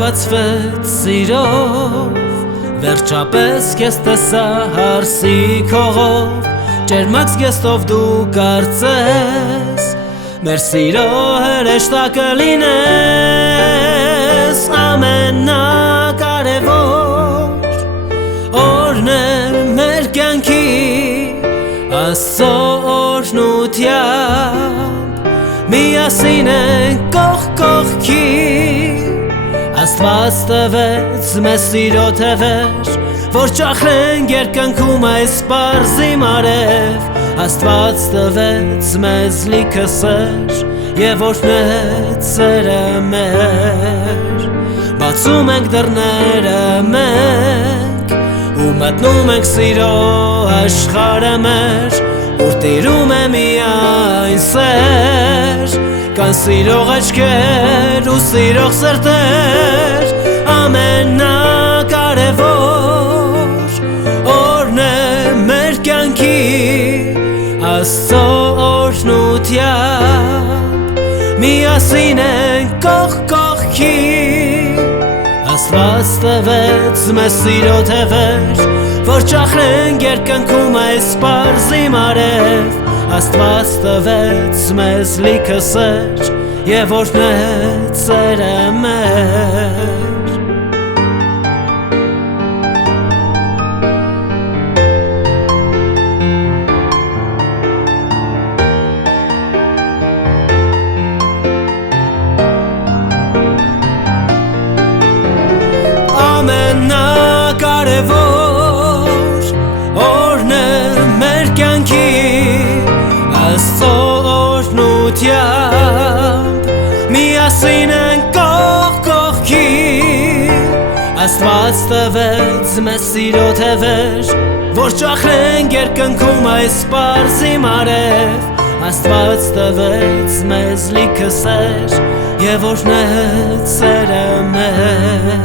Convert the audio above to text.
բացվեց սիրով, վերջապես քեզ տեսա հարսի քողով, ջերմակ զգեստով դու կարծես մեր սիրո հրեշտակը լինես, ամենակարևոր օրն է մեր կյանքի Աստծո օրհնությամբ, միասին ենք կողք կողքի, Աստված տվեց մեզ սիրո թևեր, որ ճախրենք երկնքում այս պարզի մարև, Աստված տվեց մեզ լիքը սեր և օրհնեց սերը մեր, բացում ենք դռները մենք ու մտնում ենք սիրո աշխարհը մեր, ուր տիրում է միայն սեր, կան սիրող աչքեր ու սիրող սրտեր, ամենակարևոր օրն է մեր կյանքի Աստծո օրհնությամբ, միասին ենք կողք կողքի, Աստված տվեց մեզ սիրո թևեր, որ ճախրենք երկնքում այս պարզի մարև, Աստված տվեց մեզ լիքը սեր և օրհնեց սերը մեր Ամենակարևոր օրն է մեր կյանքի Աստծո օրհնությամբ, միասին ենք կողք կողքի, Աստված տվեց մեզ սիրո թևեր, որ ճախրենք երկնքում այս պարզի մարև, Աստված տվեց մեզ լիքը սեր և օրհնեց սերը մեր